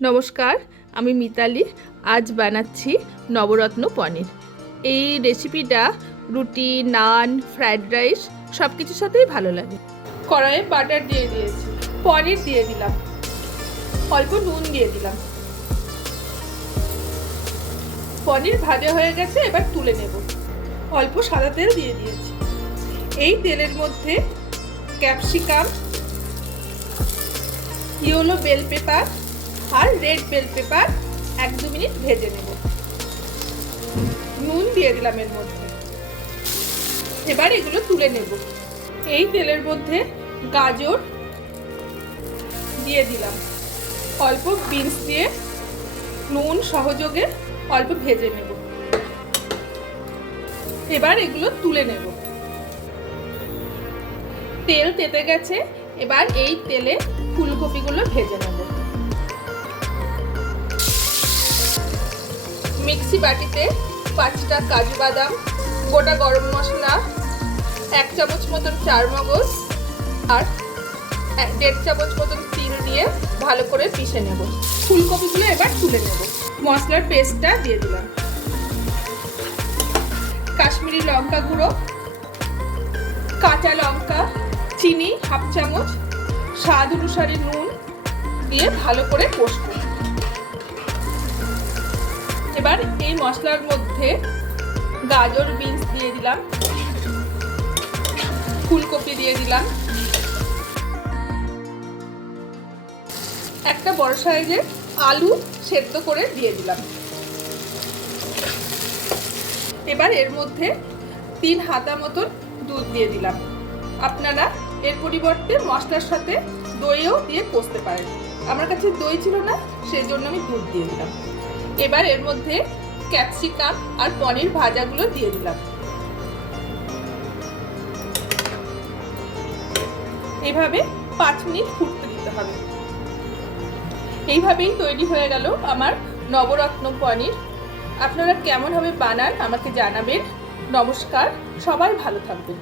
নমস্কার, আমি মিতালি। আজ বানাচ্ছি নবরত্ন পনির। এই রেসিপিটা রুটি, নান, ফ্রাইড রাইস সব কিছুর সাথেই ভালো লাগে। কড়াইয়ে বাটার দিয়ে দিয়েছি, পনির দিয়ে দিলাম, অল্প নুন দিয়ে দিলাম। পনির ভাজা হয়ে গেছে, এবার তুলে নেব। অল্প সাদা তেল দিয়ে দিয়েছি। এই তেলের মধ্যে ক্যাপসিকাম, ইয়েলো বেল পেপার আর রেড বেল পেপার 1-2 মিনিট ভেজে নেব। নুন দিয়ে দিলাম এর মধ্যে। এবার এগুলো তুলে নেব। এই তেলের মধ্যে গাজর দিয়ে দিলাম, অল্প বিনস দিয়ে নুন সহযোগে অল্প ভেজে নেব। এবার এগুলো তুলে নেব। তেল তেতে গেছে, এবার এই তেলে ফুলকপিগুলো ভেজে নেব। মিক্সি বাটিতে 5টা কাজু বাদাম, গোটা গরম মশলা, 1 চামচ মতন চারমগজ আর 1.5 চামচ মতন তিল দিয়ে ভালো করে পিষে নেব। ফুলকপিগুলো এবার তুলে নেব। মশলার পেস্টটা দিয়ে দিলাম। কাশ্মীরি লঙ্কা গুঁড়ো, কাঁচা লঙ্কা, চিনি 1/2 চামচ, স্বাদ অনুসারে নুন দিয়ে ভালো করে কষবো। এবার এই মশলার মধ্যে গাজর, বিনস দিয়ে দিলাম, ফুলকপি দিয়ে দিলাম, একটা বড় সাইজের আলু সেদ্ধ করে দিয়ে দিলাম। এবার এর মধ্যে 3 হাতা মতন দুধ দিয়ে দিলাম। আপনারা এর পরিবর্তে মশলার সাথে দইও দিয়ে কষতে পারেন। আমার কাছে দই ছিল না, সেই জন্য আমি দুধ দিয়ে দিলাম। এবার এর মধ্যে ক্যাপসিকাম আর পনির ভাজাগুলো দিয়ে দিলাম। এইভাবে 5 মিনিট ফুটতে দিতে হবে। এইভাবেই তৈরি হয়ে গেল আমার নবরত্ন পনির। আপনারা কেমনভাবে বানান আমাকে জানাবেন। নমস্কার, সবাই ভালো থাকবেন।